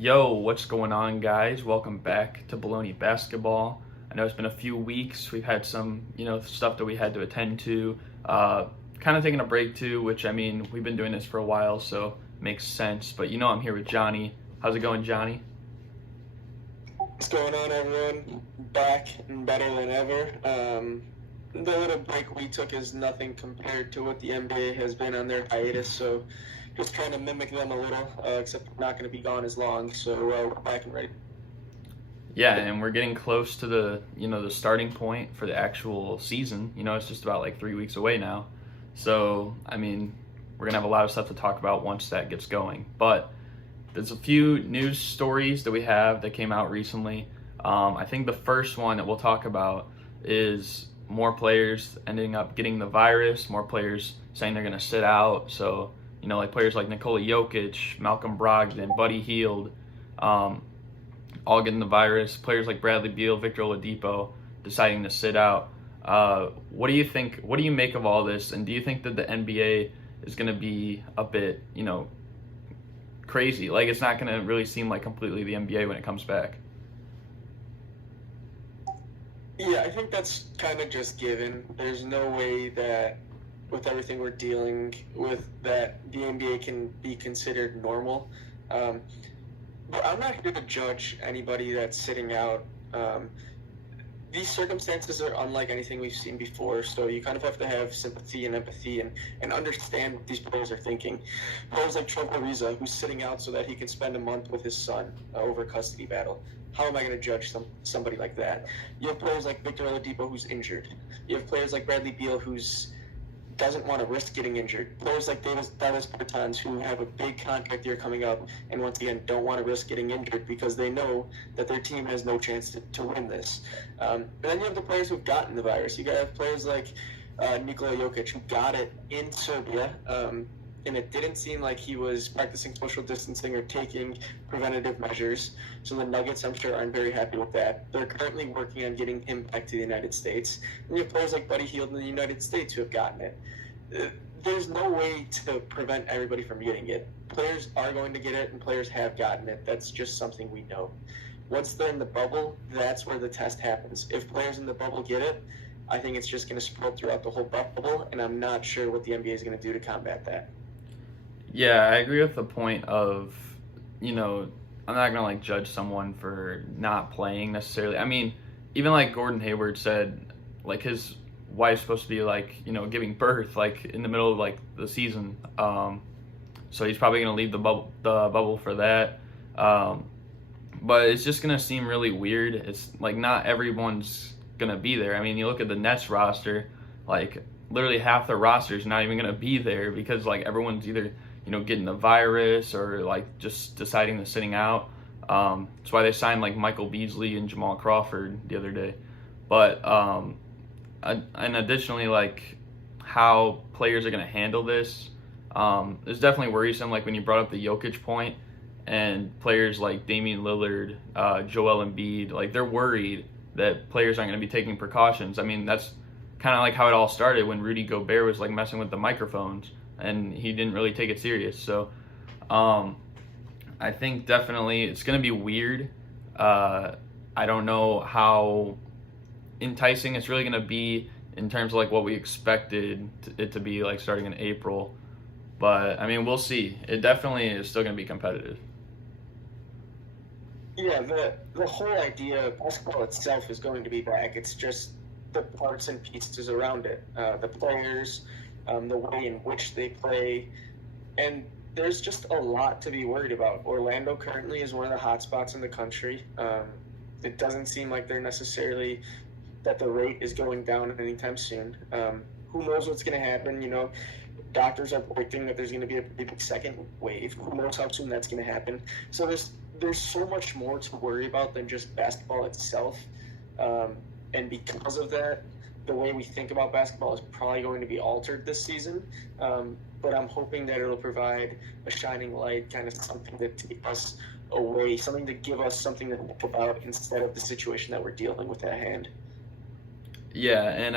Yo, what's going on, guys? Welcome back to Bullony Basketball. I know it's been a few weeks. We've had some, stuff that we had to attend to. Kind of taking a break too, which we've been doing this for a while, so makes sense. But I'm here with Johnny. How's it going, Johnny? What's going on, everyone? Back and better than ever. The little break we took is nothing compared to what the NBA has been on their hiatus, so just trying to mimic them a little, except we're not going to be gone as long, so we're back and ready. Yeah, and we're getting close to the starting point for the actual season. It's just about like 3 weeks away now. So, we're going to have a lot of stuff to talk about once that gets going. But there's a few news stories that we have that came out recently. I think the first one that we'll talk about is more players ending up getting the virus, more players saying they're going to sit out. So, like players like Nikola Jokic, Malcolm Brogdon, Buddy Hield, all getting the virus. Players like Bradley Beal, Victor Oladipo deciding to sit out. What do you think? What do you make of all this? And do you think that the NBA is going to be a bit, crazy? Like it's not going to really seem like completely the NBA when it comes back. Yeah, I think that's kind of just given. There's no way that with everything we're dealing with that the NBA can be considered normal. But I'm not here to judge anybody that's sitting out. These circumstances are unlike anything we've seen before, so you kind of have to have sympathy and empathy and understand what these players are thinking. Players like Trevor Ariza, who's sitting out so that he can spend a month with his son over a custody battle. How am I going to judge somebody like that? You have players like Victor Oladipo, who's injured. You have players like Bradley Beal, who's doesn't want to risk getting injured. Players like Davis Bertans, who have a big contract year coming up, and once again don't want to risk getting injured because they know that their team has no chance to win this. But then you have the players who've gotten the virus. You got to have players like Nikola Jokic, who got it in Serbia, and it didn't seem like he was practicing social distancing or taking preventative measures. So the Nuggets, I'm sure, aren't very happy with that. They're currently working on getting him back to the United States. And you have players like Buddy Hield in the United States who have gotten it. There's no way to prevent everybody from getting it. Players are going to get it, and players have gotten it. That's just something we know. Once they're in the bubble, that's where the test happens. If players in the bubble get it, I think it's just going to spread throughout the whole bubble, and I'm not sure what the NBA is going to do to combat that. Yeah, I agree with the point of, I'm not gonna like judge someone for not playing necessarily. Even like Gordon Hayward said, like his wife's supposed to be like, giving birth like in the middle of like the season. So he's probably gonna leave the bubble for that. But it's just gonna seem really weird. It's like not everyone's gonna be there. You look at the Nets roster, like literally half the roster is not even gonna be there because like everyone's either getting the virus or like just deciding to sitting out. That's why they signed like Michael Beasley and Jamal Crawford the other day. But and additionally, like how players are going to handle this is definitely worrisome. Like when you brought up the Jokic point, and players like Damian Lillard, Joel Embiid, like they're worried that players aren't going to be taking precautions. That's kind of like how it all started when Rudy Gobert was like messing with the microphones and he didn't really take it serious. So I think definitely it's going to be weird. I don't know how enticing it's really going to be in terms of like what we expected it to be like starting in April. But we'll see. It definitely is still going to be competitive. Yeah, the whole idea of basketball itself is going to be back. It's just the parts and pieces around it. The players, the way in which they play, and there's just a lot to be worried about. Orlando currently is one of the hot spots in the country. It doesn't seem like they're necessarily that the rate is going down anytime soon. Who knows what's going to happen? Doctors are predicting that there's going to be a pretty big second wave. Who knows how soon that's going to happen? So there's so much more to worry about than just basketball itself. And because of that, the way we think about basketball is probably going to be altered this season. But I'm hoping that it'll provide a shining light, kind of something to take us away, something to give us something to think about instead of the situation that we're dealing with at hand. Yeah, and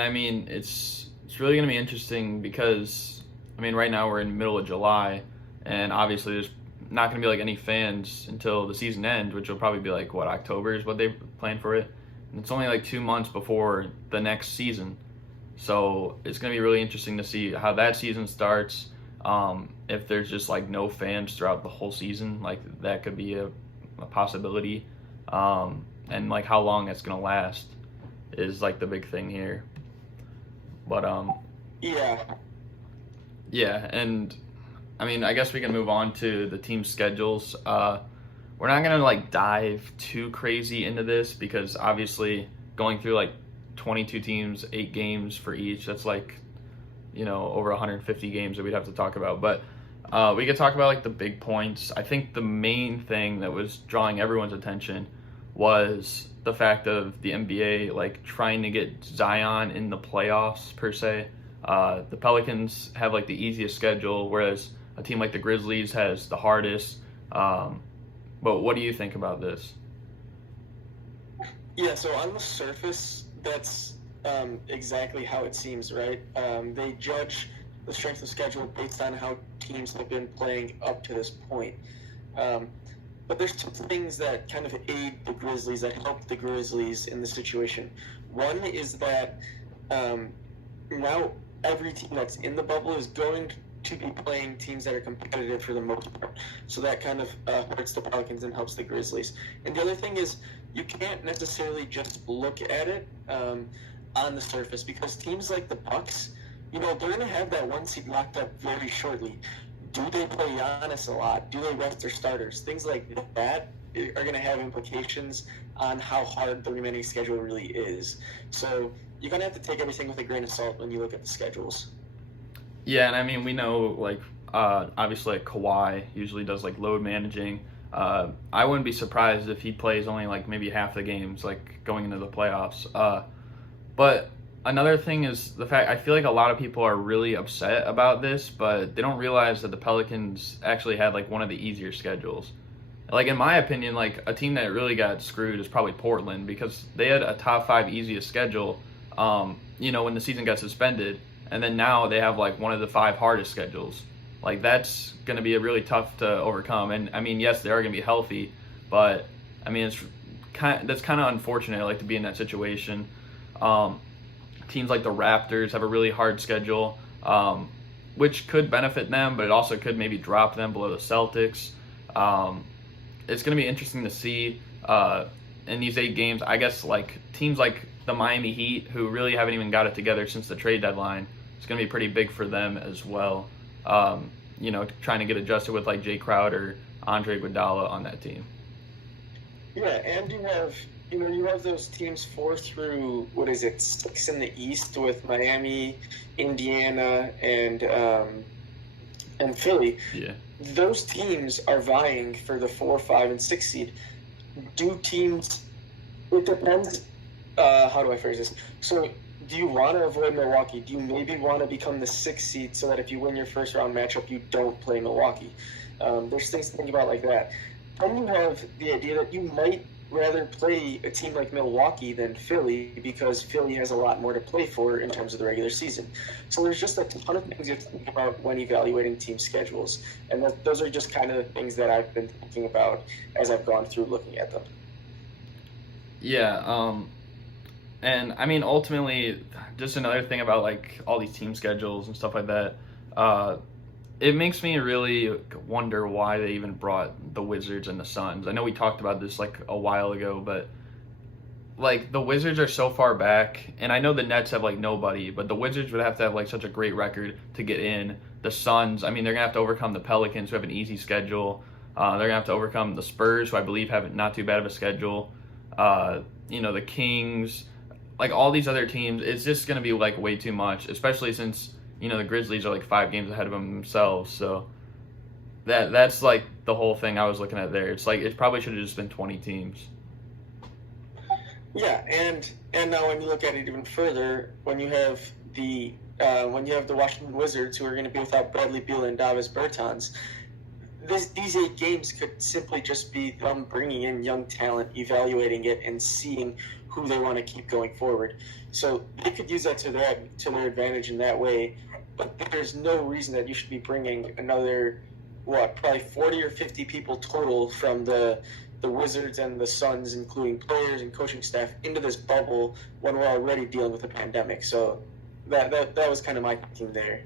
it's really going to be interesting because right now we're in the middle of July, and obviously there's not going to be like any fans until the season ends, which will probably be like October is what they plan for it. And it's only like 2 months before the next season, so it's going to be really interesting to see how that season starts. If there's just like no fans throughout the whole season, like that could be a possibility. And like how long it's going to last is like the big thing here. But yeah, and I mean, I guess we can move on to the team schedules. We're not gonna like dive too crazy into this because obviously going through like 22 teams, 8 games for each, that's like, over 150 games that we'd have to talk about. But we could talk about like the big points. I think the main thing that was drawing everyone's attention was the fact of the NBA like trying to get Zion in the playoffs per se. The Pelicans have like the easiest schedule, whereas a team like the Grizzlies has the hardest. But what do you think about this? Yeah, so on the surface, that's exactly how it seems, right? They judge the strength of schedule based on how teams have been playing up to this point. But there's 2 things that kind of aid the Grizzlies, that help the Grizzlies in this situation. One is that now every team that's in the bubble is going to be playing teams that are competitive for the most part. So that kind of hurts the Pelicans and helps the Grizzlies. And the other thing is you can't necessarily just look at it on the surface, because teams like the Bucks, they're going to have that 1 seed locked up very shortly. Do they play Giannis a lot? Do they rest their starters? Things like that are going to have implications on how hard the remaining schedule really is. So you're going to have to take everything with a grain of salt when you look at the schedules. Yeah, and I mean, we know, like, obviously, like, Kawhi usually does, like, load managing. I wouldn't be surprised if he plays only, like, maybe half the games, like, going into the playoffs. But another thing is the fact, I feel like a lot of people are really upset about this, but they don't realize that the Pelicans actually had, like, one of the easier schedules. Like, in my opinion, like, a team that really got screwed is probably Portland, because they had a top 5 easiest schedule, when the season got suspended. And then now they have like one of the 5 hardest schedules. Like that's going to be really tough to overcome. And I mean, yes, they are going to be healthy, but I mean, that's kind of unfortunate, like to be in that situation. Teams like the Raptors have a really hard schedule, which could benefit them, but it also could maybe drop them below the Celtics. It's going to be interesting to see in these 8 games. I guess like teams like the Miami Heat, who really haven't even got it together since the trade deadline, it's going to be pretty big for them as well. Trying to get adjusted with like Jay Crowder, Andre Iguodala on that team. Yeah, and you have those teams 4 through 6 in the East with Miami, Indiana, and Philly. Yeah. Those teams are vying for the 4, 5, and 6 seed. It depends. How do I phrase this? So, do you want to avoid Milwaukee? Do you maybe want to become the 6th seed so that if you win your first round matchup, you don't play Milwaukee? There's things to think about like that. Then you have the idea that you might rather play a team like Milwaukee than Philly, because Philly has a lot more to play for in terms of the regular season. So there's just a ton of things you have to think about when evaluating team schedules. And those are just kind of the things that I've been thinking about as I've gone through looking at them. Yeah, and I mean, ultimately, just another thing about like all these team schedules and stuff like that, it makes me really wonder why they even brought the Wizards and the Suns. I know we talked about this like a while ago, but like the Wizards are so far back, and I know the Nets have like nobody, but the Wizards would have to have like such a great record to get in. The Suns, I mean, they're gonna have to overcome the Pelicans, who have an easy schedule. They're gonna have to overcome the Spurs, who I believe have not too bad of a schedule. The Kings. Like all these other teams, it's just going to be like way too much, especially since, the Grizzlies are like 5 games ahead of them themselves. So that's like the whole thing I was looking at there. It's like it probably should have just been 20 teams. Yeah, and now when you look at it even further, when you have the Washington Wizards, who are going to be without Bradley Beal and Davis Bertans, these 8 games could simply just be them bringing in young talent, evaluating it, and seeing who they want to keep going forward. So they could use that to their advantage in that way. But there's no reason that you should be bringing another probably 40 or 50 people total from the Wizards and the Suns, including players and coaching staff, into this bubble when we're already dealing with a pandemic. So that was kind of my thinking there.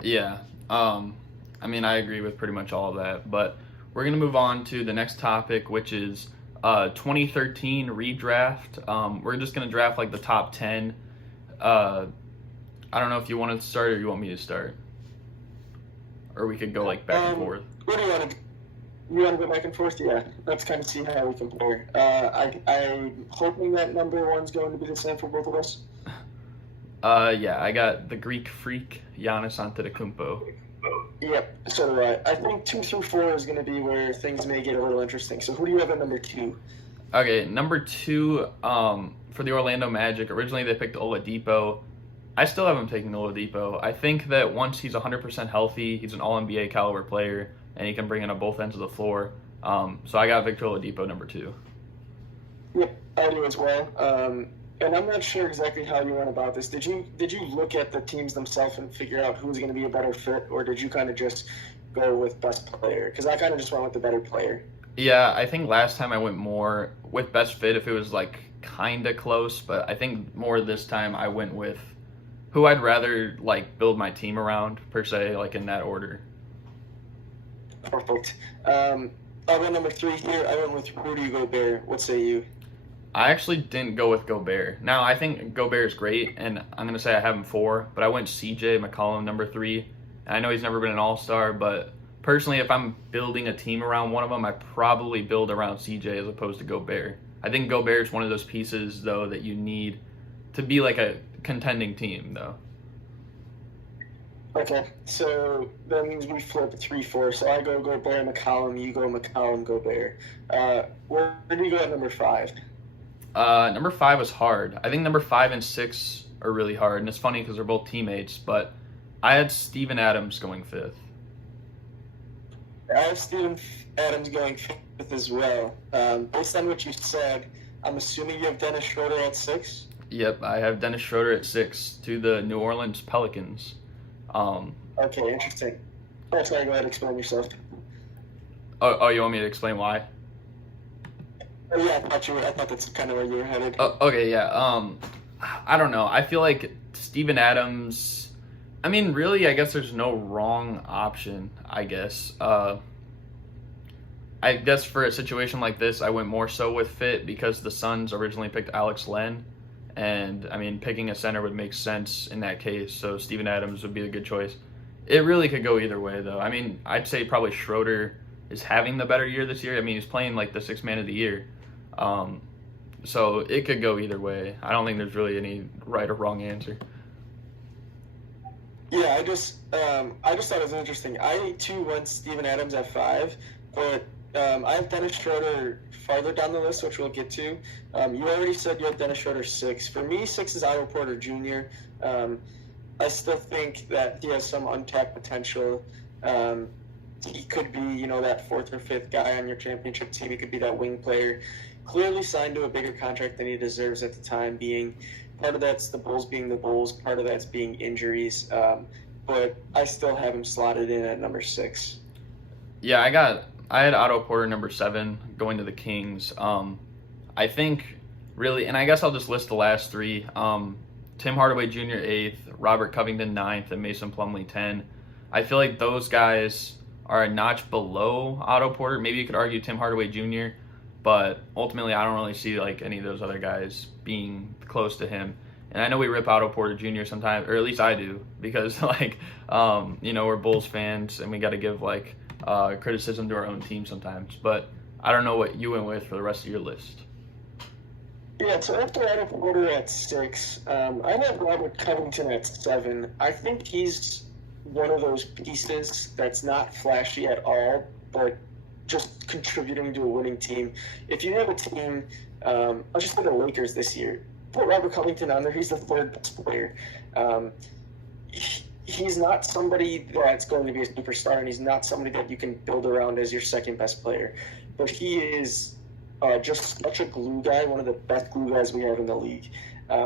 Yeah. I mean, I agree with pretty much all of that, but we're going to move on to the next topic, which is 2013 redraft. We're just going to draft like the top 10. I don't know if you want to start or you want me to start. Or we could go like back and forth. What do you want to do? You want to go back and forth? Yeah, let's kind of see how we compare. I'm hoping that number one's going to be the same for both of us. Yeah, I got the Greek freak, Giannis Antetokounmpo. Yep, so do I. I think 2 through 4 is going to be where things may get a little interesting. So who do you have at number 2? Okay, number 2, for the Orlando Magic, originally they picked Oladipo. I still have him taking Oladipo. I think that once he's 100% healthy, he's an All-NBA caliber player, and he can bring it on both ends of the floor. So I got Victor Oladipo number 2. Yep, I do as well. And I'm not sure exactly how you went about this. Did you look at the teams themselves and figure out who's going to be a better fit, or did you kind of just go with best player? Because I kind of just went with the better player. Yeah, I think last time I went more with best fit if it was like kind of close, but I think more this time I went with who I'd rather like build my team around per se, like in that order. Perfect. I went number 3 here. I went with Rudy Gobert. What say you? I actually didn't go with Gobert. Now, I think Gobert is great, and I'm going to say I have him 4, but I went CJ McCollum number 3. And I know he's never been an all-star, but personally, if I'm building a team around one of them, I probably build around CJ as opposed to Gobert. I think Gobert is one of those pieces, though, that you need to be like a contending team, though. Okay, so that means we flip 3-4. So I go Gobert, McCollum, you go McCollum, Gobert. Where do you go at number 5? Number 5 was hard. I think number 5 and 6 are really hard, and it's funny because they're both teammates, but I had Steven Adams going 5th. I have Steven Adams going 5th as well. Based on what you said, I'm assuming you have Dennis Schroeder at 6? Yep, I have Dennis Schroeder at 6 to the New Orleans Pelicans. Okay, interesting. Oh, sorry, go ahead and explain yourself. Oh, you want me to explain why? Oh, yeah, I thought that's kind of where you were headed. Okay, yeah. I don't know. I feel like Steven Adams, I mean, really, I guess there's no wrong option, I guess. I guess for a situation like this, I went more so with fit because the Suns originally picked Alex Len. And, I mean, picking a center would make sense in that case, so Steven Adams would be a good choice. It really could go either way, though. I mean, I'd say probably Schroeder is having the better year this year. I mean, he's playing like the 6th man of the year. So it could go either way. I don't think there's really any right or wrong answer. Yeah, I just thought it was interesting. I, too, went Steven Adams at 5, but I have Dennis Schroeder farther down the list, which we'll get to. You already said you had Dennis Schroeder 6. For me, 6 is Otto Porter Jr. I still think that he has some untapped potential. He could be, that 4th or 5th guy on your championship team. He could be that wing player. Clearly signed to a bigger contract than he deserves at the time being. Part of that's the Bulls being the Bulls. Part of that's being injuries. But I still have him slotted in at number 6. Yeah, I had Otto Porter number 7 going to the Kings. I think really, and I guess I'll just list the last 3. Tim Hardaway Jr. 8th, Robert Covington 9th, and Mason Plumlee 10. I feel like those guys are a notch below Otto Porter. Maybe you could argue Tim Hardaway Jr., but ultimately I don't really see like any of those other guys being close to him. And I know we rip Otto Porter Jr. sometimes, or at least I do, because we're Bulls fans and we got to give criticism to our own team sometimes. But I don't know what you went with for the rest of your list. Yeah, so after Otto Porter at 6, I have Robert Covington at 7. I think he's one of those pieces that's not flashy at all, but just contributing to a winning team. If you have a team, I'll just say the Lakers this year, put Robert Covington on there. He's the 3rd best player. He's not somebody that's going to be a superstar, and he's not somebody that you can build around as your 2nd best player. But he is just such a glue guy, one of the best glue guys we have in the league.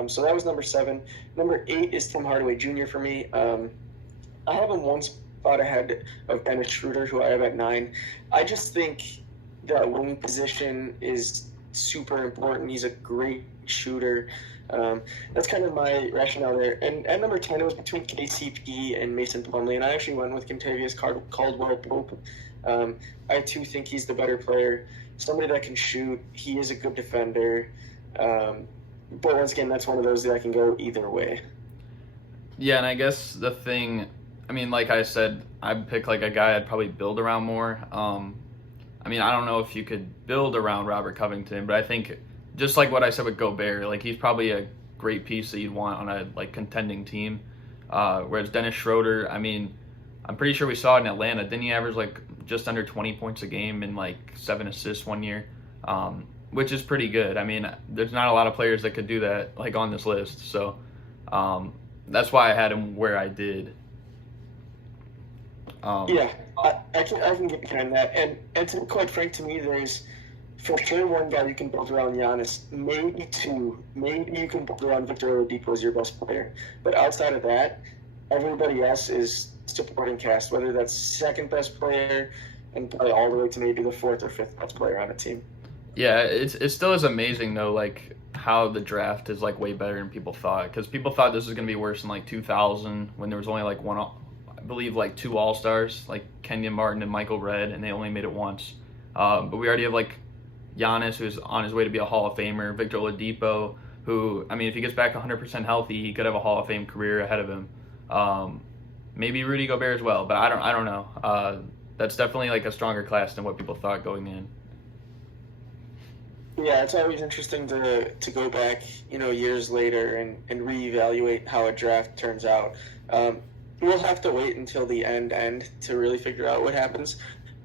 So that was number 7. Number 8 is Tim Hardaway Jr. for me. I have him one spot spot ahead of Dennis Schroeder, who I have at 9. I just think that wing position is super important. He's a great shooter. That's kind of my rationale there. And at number 10, it was between KCP and Mason Plumlee, and I actually went with Kentavious Caldwell-Pope. I too think he's the better player, somebody that can shoot. He is a good defender. But once again, that's one of those that can go either way. Yeah, and I guess the thing, I mean, like I said, I'd pick like a guy I'd probably build around more. I mean, I don't know if you could build around Robert Covington, but I think just like what I said with Gobert, like he's probably a great piece that you'd want on a like contending team. Whereas Dennis Schroeder, I mean, I'm pretty sure we saw it in Atlanta. Didn't he average like just under 20 points a game and like 7 assists one year? Which is pretty good. I mean, there's not a lot of players that could do that like on this list. So that's why I had him where I did. Yeah, I can get behind that. And to be quite frank, to me, there's for sure one guy you can build around Giannis, maybe two. Maybe you can build around Victor Oladipo as your best player. But outside of that, everybody else is supporting cast, whether that's second best player and probably all the way to maybe the fourth or fifth best player on a team. Yeah, it still is amazing though, like how the draft is like way better than people thought. Because people thought this was gonna be worse in like 2000 when there was only like one, I believe like 2 All-Stars, like Kenyon Martin and Michael Redd, and they only made it once. But we already have like Giannis, who's on his way to be a Hall of Famer, Victor Oladipo, who, I mean, if he gets back 100% healthy, he could have a Hall of Fame career ahead of him. Maybe Rudy Gobert as well, but I don't know. That's definitely like a stronger class than what people thought going in. Yeah, it's always interesting to go back, years later and reevaluate how a draft turns out. We'll have to wait until the end to really figure out what happens.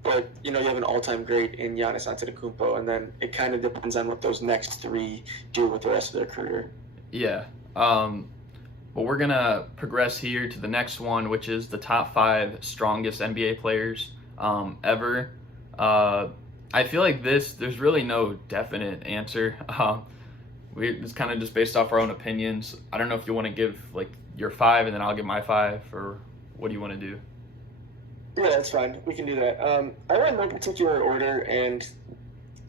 But, you have an all-time great in Giannis Antetokounmpo, and then it kind of depends on what those next 3 do with the rest of their career. Yeah. But we're going to progress here to the next one, which is the top 5 strongest NBA players ever. I feel like there's really no definite answer. It's kind of just based off our own opinions. I don't know if you want to give like your 5 and then I'll give my 5, or what do you want to do? Yeah, that's fine. We can do that. I went in no particular order, and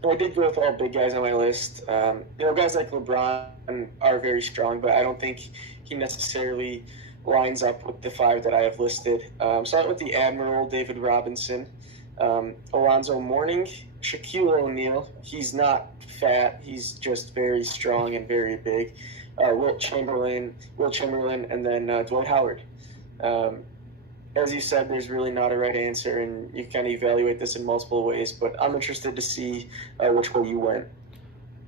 I did go with all big guys on my list. Guys like LeBron are very strong, but I don't think he necessarily lines up with the 5 that I have listed. So I went with the Admiral, David Robinson, Alonzo Mourning, Shaquille O'Neal. He's not fat. He's just very strong and very big. Wilt Chamberlain, and then Dwight Howard. As you said, there's really not a right answer, and you can evaluate this in multiple ways, but I'm interested to see which way you went.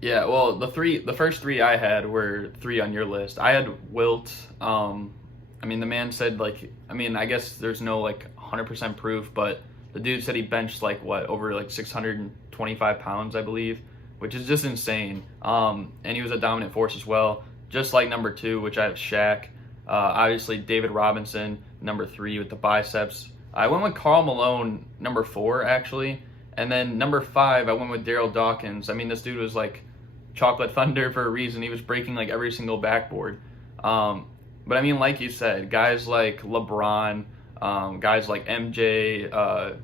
Yeah, well, the first 3 I had were 3 on your list. I had Wilt. I mean, the man said, like, I guess there's no, like, 100% proof, but the dude said he benched, like, over, like, 625 pounds, I believe, which is just insane. And he was a dominant force as well, just like number 2, which I have Shaq. Obviously, David Robinson, number 3 with the biceps. I went with Karl Malone, number 4, actually. And then number 5, I went with Daryl Dawkins. I mean, this dude was like Chocolate Thunder for a reason. He was breaking like every single backboard. But I mean, like you said, guys like LeBron, guys like MJ,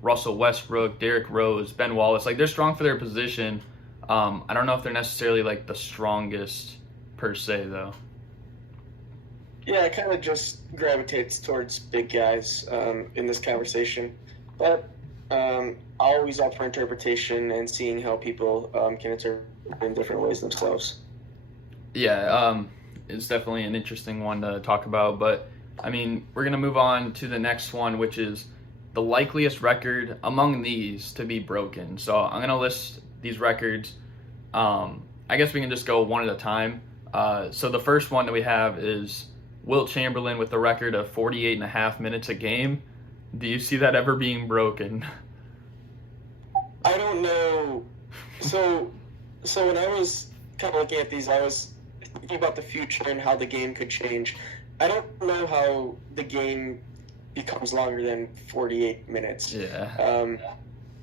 Russell Westbrook, Derrick Rose, Ben Wallace, like they're strong for their position. I don't know if they're necessarily like the strongest per se, though. Yeah, it kind of just gravitates towards big guys in this conversation. But always up for interpretation and seeing how people can interpret in different ways themselves. Yeah, it's definitely an interesting one to talk about. But, I mean, we're going to move on to the next one, which is the likeliest record among these to be broken. So I'm going to list these records. I guess we can just go one at a time. So the first one that we have is Wilt Chamberlain with the record of 48.5 minutes a game. Do you see that ever being broken? I don't know. So when I was kind of looking at these, I was thinking about the future and how the game could change. I don't know how the game becomes longer than 48 minutes. Yeah.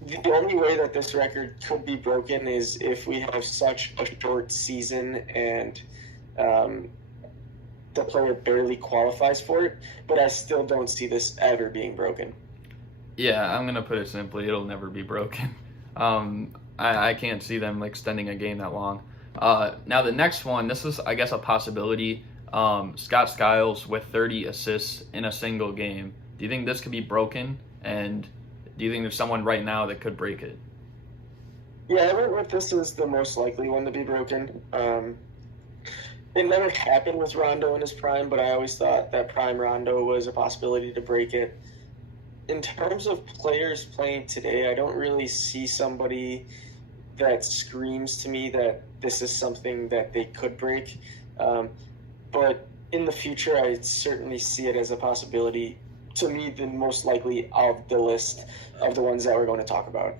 The only way that this record could be broken is if we have such a short season and the player barely qualifies for it, but I still don't see this ever being broken. Yeah, I'm gonna put it simply, it'll never be broken. I can't see them extending a game that long. Now the next one, this is I guess a possibility. Scott Skiles with 30 assists in a single game. Do you think this could be broken? And do you think there's someone right now that could break it? Yeah, I went with this as the most likely one to be broken. It never happened with Rondo in his prime, but I always thought that prime Rondo was a possibility to break it. In terms of players playing today, I don't really see somebody that screams to me that this is something that they could break. But in the future, I certainly see it as a possibility. To me, the most likely of the list of the ones that we're going to talk about.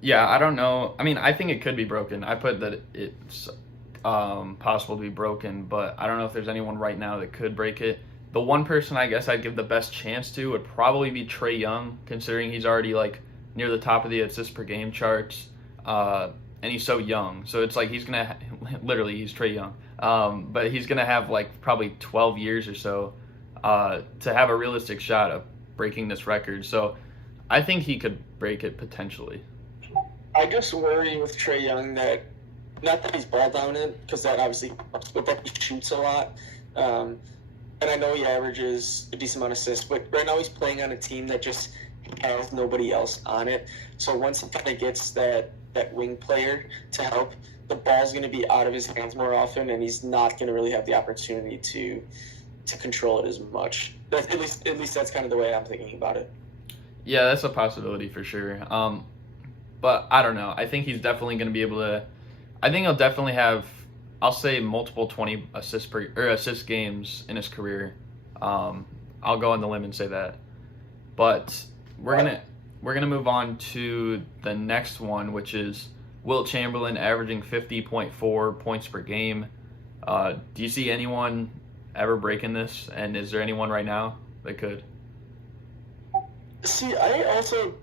Yeah, I don't know. I mean, I think it could be broken. I put that it's possible to be broken, but I don't know if there's anyone right now that could break it. The one person I guess I'd give the best chance to would probably be Trae Young, considering he's already like near the top of the assists per game charts, and he's so young. So it's like he's gonna literally he's Trae Young, but he's gonna have like probably 12 years or so to have a realistic shot of breaking this record. So I think he could break it potentially. I just worry with Trae Young that, not that he's ball dominant, because that obviously helps, but that he shoots a lot. And I know he averages a decent amount of assists, but right now he's playing on a team that just has nobody else on it. So once he kind of gets that wing player to help, the ball's going to be out of his hands more often, and he's not going to really have the opportunity to control it as much. At least that's kind of the way I'm thinking about it. Yeah, that's a possibility for sure. But I don't know. I think he's definitely going to be able to. I think he'll definitely have, I'll say, multiple 20 assist games in his career. I'll go on the limb and say that. But we're gonna move on to the next one, which is Wilt Chamberlain averaging 50.4 points per game. Do you see anyone ever breaking this? And is there anyone right now that could? See, I also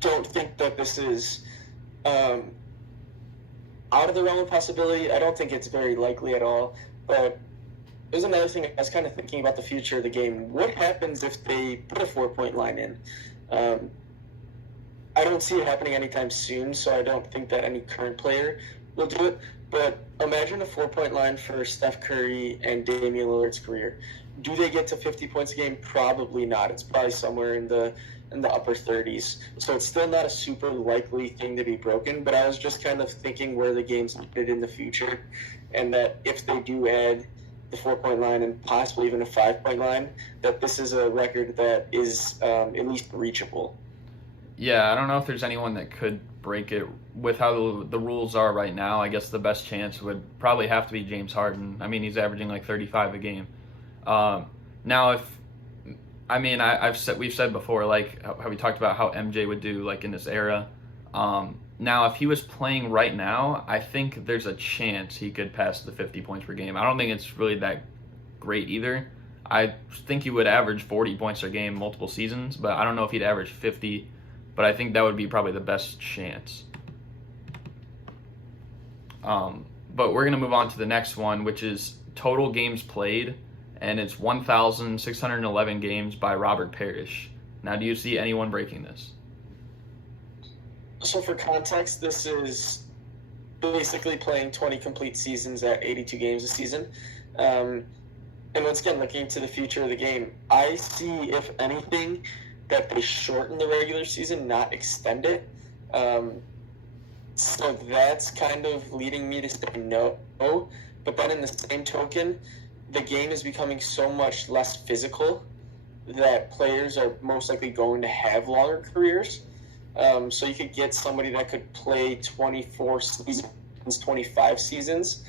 don't think that this is out of the realm of possibility. I don't think it's very likely at all. But there's another thing I was kind of thinking about the future of the game. What happens if they put a 4-point line in? I don't see it happening anytime soon, so I don't think that any current player will do it. But imagine a 4-point line for Steph Curry and Damian Lillard's career. Do they get to 50 points a game? Probably not. It's probably somewhere in the upper 30s. So it's still not a super likely thing to be broken, but I was just kind of thinking where the game's headed in the future, and that if they do add the 4-point line and possibly even a 5-point line, that this is a record that is at least reachable. Yeah, I don't know if there's anyone that could break it with how the rules are right now. I guess the best chance would probably have to be James Harden. I mean, he's averaging like 35 a game. Now, we've said before, like how we talked about how MJ would do like in this era. Now, if he was playing right now, I think there's a chance he could pass the 50 points per game. I don't think it's really that great either. I think he would average 40 points per game multiple seasons, but I don't know if he'd average 50. But I think that would be probably the best chance. But we're going to move on to the next one, which is total games played, and it's 1,611 games by Robert Parrish. Now, do you see anyone breaking this? So for context, this is basically playing 20 complete seasons at 82 games a season. And once again, looking to the future of the game, I see, if anything, that they shorten the regular season, not extend it. So that's kind of leading me to say no. But then in the same token, the game is becoming so much less physical that players are most likely going to have longer careers. So you could get somebody that could play 24 seasons, 25 seasons,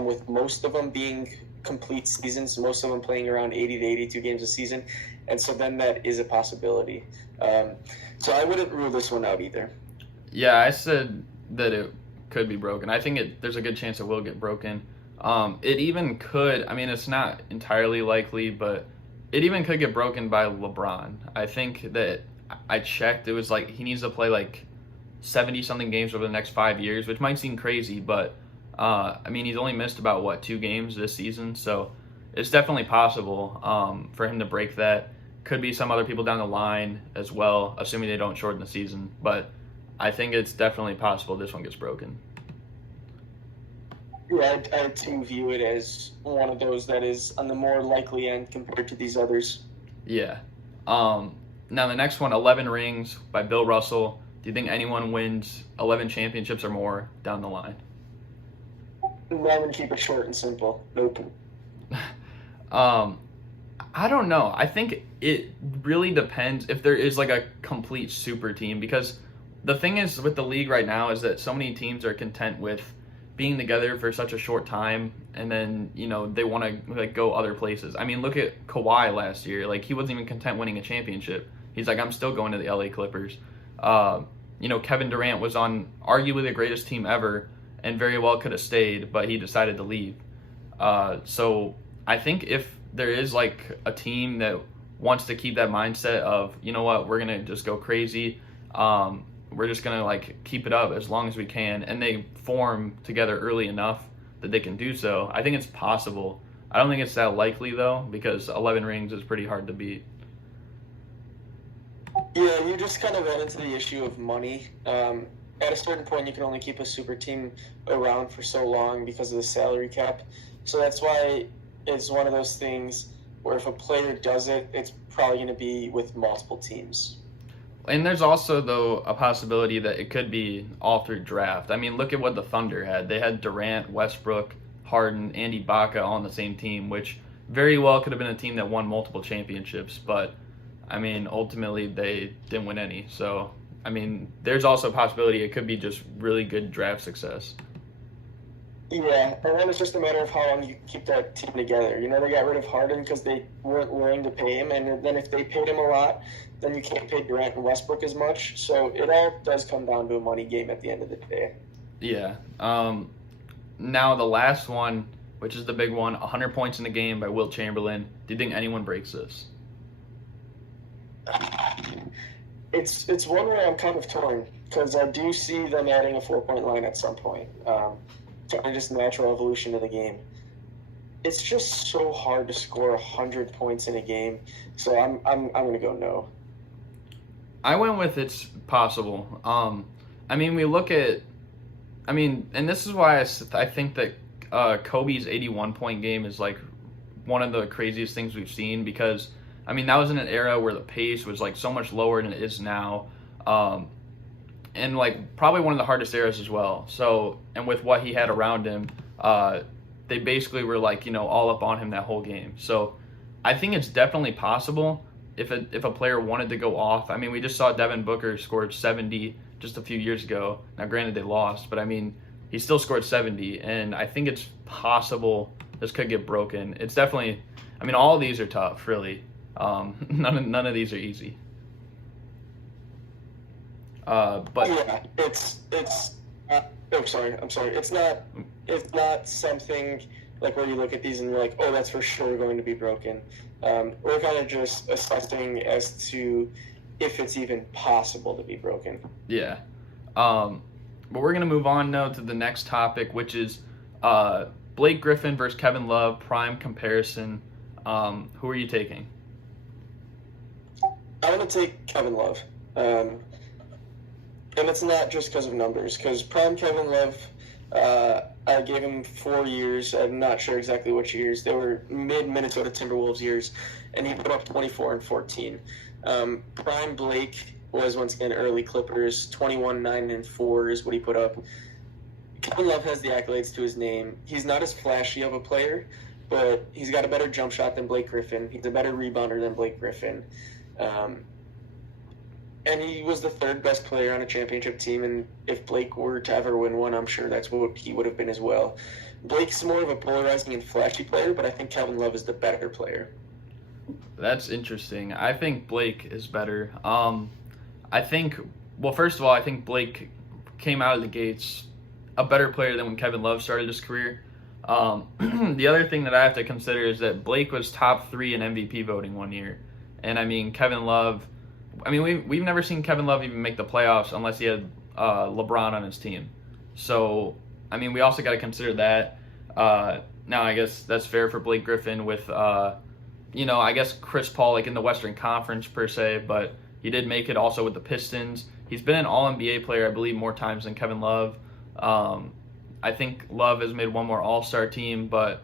with most of them being complete seasons, most of them playing around 80 to 82 games a season. And so then that is a possibility. So I wouldn't rule this one out either. Yeah, I said that it could be broken. I think there's a good chance it will get broken. It even could, I mean, it's not entirely likely, but it even could get broken by LeBron. I think that I checked, it was like he needs to play like 70-something games over the next 5 years, which might seem crazy, but I mean, he's only missed about, 2 games this season, so it's definitely possible for him to break that. Could be some other people down the line as well, assuming they don't shorten the season. But I think it's definitely possible this one gets broken. Yeah, I too view it as one of those that is on the more likely end compared to these others. Yeah. Now the next one, 11 rings by Bill Russell. Do you think anyone wins 11 championships or more down the line? I'm going to keep it short and simple. Nope. I don't know. I think it really depends if there is like a complete super team, because the thing is with the league right now is that so many teams are content with being together for such a short time, and then they want to like go other places. I mean, look at Kawhi last year. Like, he wasn't even content winning a championship. He's like, I'm still going to the LA Clippers. Kevin Durant was on arguably the greatest team ever and very well could have stayed, but he decided to leave. So I think if there is like a team that wants to keep that mindset of, you know what, we're going to just go crazy. We're just going to like keep it up as long as we can, and they form together early enough that they can do so. I think it's possible. I don't think it's that likely though, because 11 rings is pretty hard to beat. Yeah, you just kind of run into the issue of money. At a certain point, you can only keep a super team around for so long because of the salary cap. So that's why it's one of those things where if a player does it, it's probably going to be with multiple teams. And there's also, though, a possibility that it could be all through draft. I mean, look at what the Thunder had. They had Durant, Westbrook, Harden, and Ibaka all on the same team, which very well could have been a team that won multiple championships. But, I mean, ultimately they didn't win any. So, I mean, there's also a possibility it could be just really good draft success. Yeah, and then it's just a matter of how long you keep that team together. They got rid of Harden because they weren't willing to pay him, and then if they paid him a lot, then you can't pay Durant and Westbrook as much. So it all does come down to a money game at the end of the day. Yeah. Now the last one, which is the big one, 100 points in the game by Wilt Chamberlain. Do you think anyone breaks this? It's one where I'm kind of torn, because I do see them adding a 4-point line at some point. Kind of just natural evolution of the game. It's just so hard to score 100 points in a game, so I'm going to go no. I went with it's possible. I mean, and this is why I think that Kobe's 81-point game is like one of the craziest things we've seen, because I mean, that was in an era where the pace was like so much lower than it is now. And like probably one of the hardest eras as well. So, and with what he had around him, they basically were like, all up on him that whole game. So I think it's definitely possible if a player wanted to go off. I mean, we just saw Devin Booker scored 70 just a few years ago. Now, granted, they lost, but I mean, he still scored 70, and I think it's possible this could get broken. It's definitely, I mean, all of these are tough, really. None of these are easy. But yeah, I'm sorry. It's not something like where you look at these and you're like, oh, that's for sure going to be broken. We're kind of just assessing as to if it's even possible to be broken. Yeah. But we're gonna move on now to the next topic, which is Blake Griffin versus Kevin Love prime comparison. Who are you taking? I want to take Kevin Love. And it's not just because of numbers, because prime Kevin Love, I gave him 4 years. I'm not sure exactly which years. They were mid-Minnesota Timberwolves years, and he put up 24 and 14. Prime Blake was, once again, early Clippers. 21, 9, and 4 is what he put up. Kevin Love has the accolades to his name. He's not as flashy of a player, but he's got a better jump shot than Blake Griffin. He's a better rebounder than Blake Griffin. And he was the third best player on a championship team, and if Blake were to ever win one, I'm sure that's what he would have been as well. Blake's more of a polarizing and flashy player, but I think Kevin Love is the better player. That's interesting. I think Blake is better. First of all, I think Blake came out of the gates a better player than when Kevin Love started his career. The other thing that I have to consider is that Blake was top 3 in MVP voting one year. And I mean, Kevin Love, we've never seen Kevin Love even make the playoffs unless he had LeBron on his team. So, I mean, we also got to consider that. now I guess that's fair for Blake Griffin with, I guess Chris Paul like in the Western Conference per se, but he did make it also with the Pistons. He's been an All-NBA player, I believe, more times than Kevin Love. I think Love has made one more All-Star team, but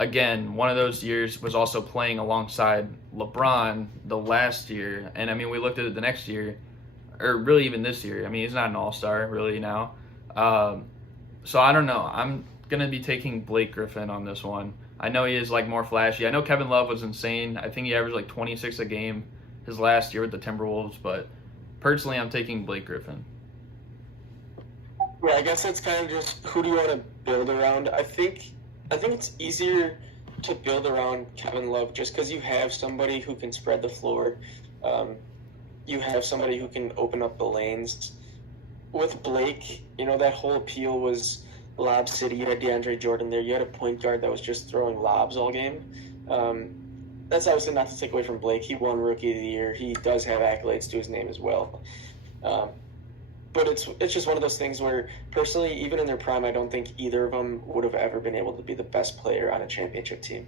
again, one of those years was also playing alongside LeBron the last year. And I mean, we looked at it the next year, or really even this year. I mean, he's not an All-Star really now. So I don't know. I'm going to be taking Blake Griffin on this one. I know he is like more flashy. I know Kevin Love was insane. I think he averaged like 26 a game his last year with the Timberwolves, but personally, I'm taking Blake Griffin. Yeah, I guess it's kind of just who do you want to build around. I think it's easier to build around Kevin Love just because you have somebody who can spread the floor. You have somebody who can open up the lanes. With Blake, that whole appeal was Lob City. You had DeAndre Jordan there. You had a point guard that was just throwing lobs all game. That's obviously not to take away from Blake. He won Rookie of the Year. He does have accolades to his name as well. But it's just one of those things where, personally, even in their prime, I don't think either of them would have ever been able to be the best player on a championship team.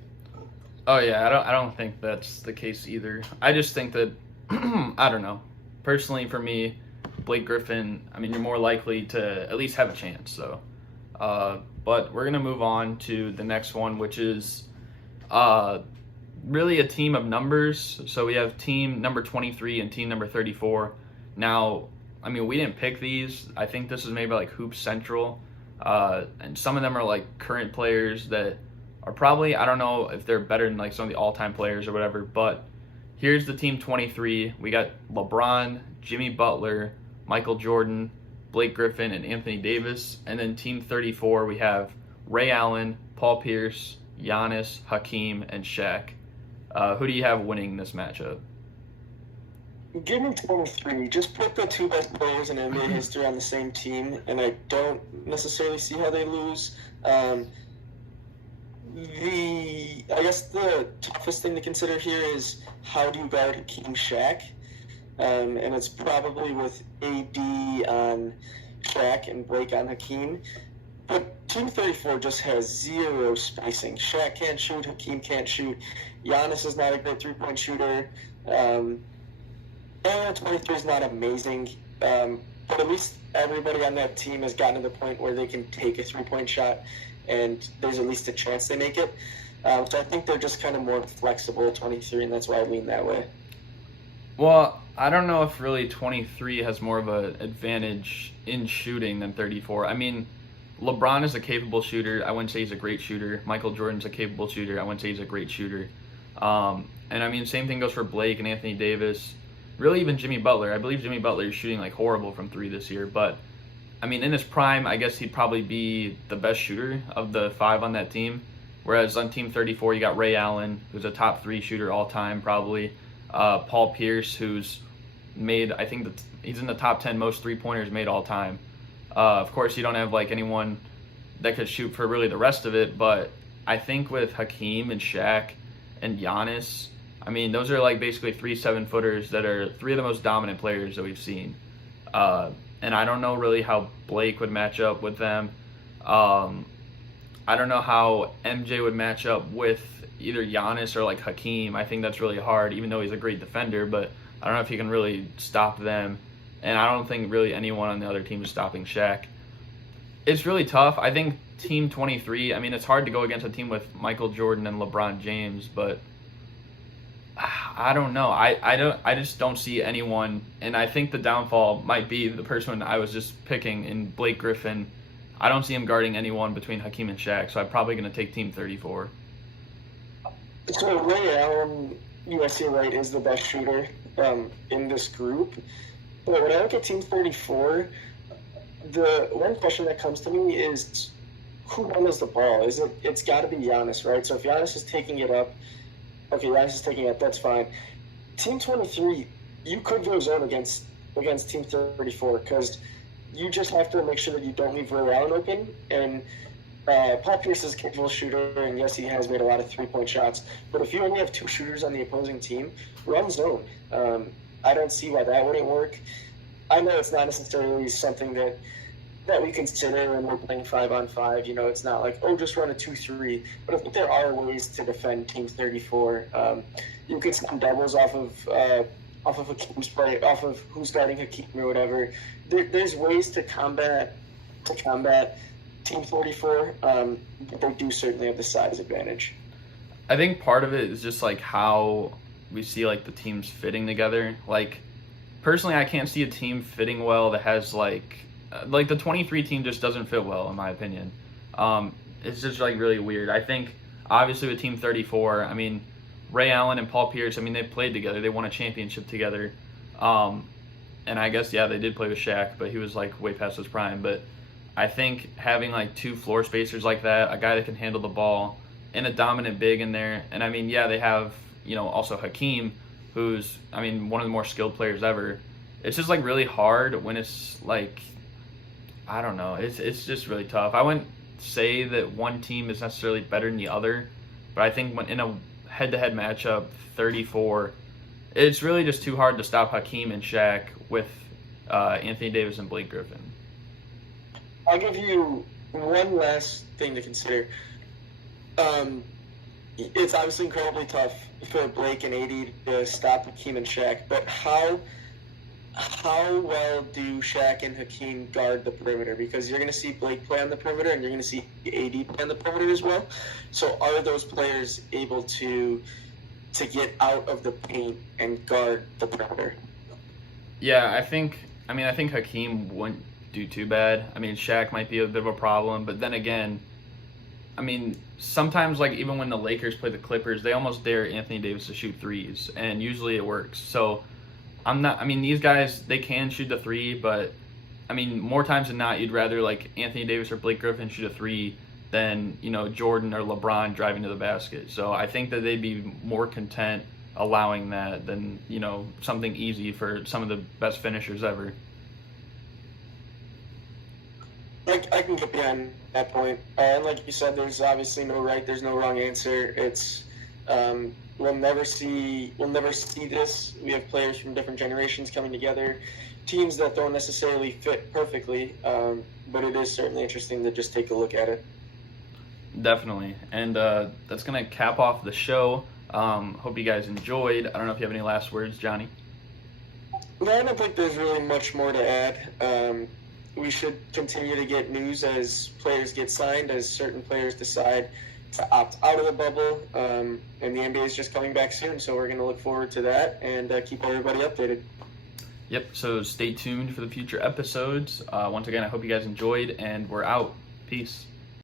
Oh yeah, I don't think that's the case either. I just think that I don't know. Personally, for me, Blake Griffin, I mean, you're more likely to at least have a chance. So, but we're gonna move on to the next one, which is really a team of numbers. So we have team number 23 and team number 34. Now, I mean, we didn't pick these. I think this is maybe like Hoop Central. And some of them are like current players that are probably, I don't know if they're better than like some of the all-time players or whatever, but here's the team 23. We got LeBron, Jimmy Butler, Michael Jordan, Blake Griffin, and Anthony Davis. And then team 34, we have Ray Allen, Paul Pierce, Giannis, Hakeem, and Shaq. Who do you have winning this matchup? Give me 23. Just put the two best players in NBA history on the same team, and I don't necessarily see how they lose. I guess the toughest thing to consider here is how do you guard Hakeem Shaq? And it's probably with AD on Shaq and Blake on Hakeem. But Team 34 just has zero spacing. Shaq can't shoot, Hakeem can't shoot. Giannis is not a great three-point shooter. And 23 is not amazing. But at least everybody on that team has gotten to the point where they can take a three-point shot, and there's at least a chance they make it. So I think they're just kind of more flexible at 23, and that's why I lean that way. Well, I don't know if really 23 has more of an advantage in shooting than 34. I mean, LeBron is a capable shooter. I wouldn't say he's a great shooter. Michael Jordan's a capable shooter. I wouldn't say he's a great shooter. And I mean, same thing goes for Blake and Anthony Davis. Really, even Jimmy Butler. I believe Jimmy Butler is shooting like horrible from three this year. But, I mean, in his prime, I guess he'd probably be the best shooter of the five on that team. Whereas on Team 34, you got Ray Allen, who's a top three shooter all time, probably. Paul Pierce, who's made, I think he's in the top 10 most three-pointers made all time. Of course, you don't have like anyone that could shoot for really the rest of it, but I think with Hakeem and Shaq and Giannis, I mean, those are like basically 3 7-footers that are three of the most dominant players that we've seen. And I don't know really how Blake would match up with them. I don't know how MJ would match up with either Giannis or like Hakeem. I think that's really hard, even though he's a great defender, but I don't know if he can really stop them. And I don't think really anyone on the other team is stopping Shaq. It's really tough. I think Team 23, I mean, it's hard to go against a team with Michael Jordan and LeBron James, but I don't know. I just don't see anyone, and I think the downfall might be the person I was just picking in Blake Griffin. I don't see him guarding anyone between Hakeem and Shaq, so I'm probably going to take Team 34. So Ray Allen, yes, you're right, is the best shooter in this group. But when I look at Team 34, the one question that comes to me is who handles the ball? It's got to be Giannis, right? So if Giannis is taking it up, okay, Giannis is taking it up, that's fine. Team 23, you could go zone against Team 34 because you just have to make sure that you don't leave Ray Allen open. And Paul Pierce is a capable shooter, and yes, he has made a lot of three-point shots. But if you only have two shooters on the opposing team, run zone. I don't see why that wouldn't work. I know it's not necessarily something that that we consider when we're playing 5-on-5. You know, it's not like, oh, just run a 2-3. But I think there are ways to defend Team 34. You can send doubles off of Hakeem's play, off of who's guarding Hakeem or whatever. There's ways to combat Team 34, but they do certainly have the size advantage. I think part of it is just like how we see like the teams fitting together. Like personally, I can't see a team fitting well that has like the 23 team just doesn't fit well in my opinion. It's just like really weird. I think obviously with Team 34, I mean Ray Allen and Paul Pierce, I mean they played together. They won a championship together. And I guess yeah, they did play with Shaq, but he was like way past his prime. But I think having like two floor spacers like that, a guy that can handle the ball, and a dominant big in there. And I mean, yeah, they have, you know, also Hakeem, who's, I mean, one of the more skilled players ever. It's just like really hard when it's like, I don't know, it's just really tough. I wouldn't say that one team is necessarily better than the other, but I think when in a head-to-head matchup, 34, it's really just too hard to stop Hakeem and Shaq with Anthony Davis and Blake Griffin. I'll give you one last thing to consider. It's obviously incredibly tough for Blake and AD to stop Hakeem and Shaq, but how well do Shaq and Hakeem guard the perimeter? Because you're going to see Blake play on the perimeter, and you're going to see AD play on the perimeter as well. So are those players able to get out of the paint and guard the perimeter? Yeah, I think Hakeem wouldn't do too bad. I mean, Shaq might be a bit of a problem, but then again, I mean, sometimes, like, even when the Lakers play the Clippers, they almost dare Anthony Davis to shoot threes, and usually it works. So, these guys, they can shoot the three, but, I mean, more times than not, you'd rather, like, Anthony Davis or Blake Griffin shoot a three than, you know, Jordan or LeBron driving to the basket. So, I think that they'd be more content allowing that than, you know, something easy for some of the best finishers ever. I can get behind that point. And like you said, there's obviously no right, there's no wrong answer. It's we'll never see this. We have players from different generations coming together, teams that don't necessarily fit perfectly, but it is certainly interesting to just take a look at it. Definitely. And that's going to cap off the show. Hope you guys enjoyed. I don't know if you have any last words, Johnny. No, I don't think there's really much more to add. We should continue to get news as players get signed, as certain players decide to opt out of the bubble, and the NBA is just coming back soon, so we're going to look forward to that and keep everybody updated. Yep, so stay tuned for the future episodes. Once again, I hope you guys enjoyed, and we're out. Peace.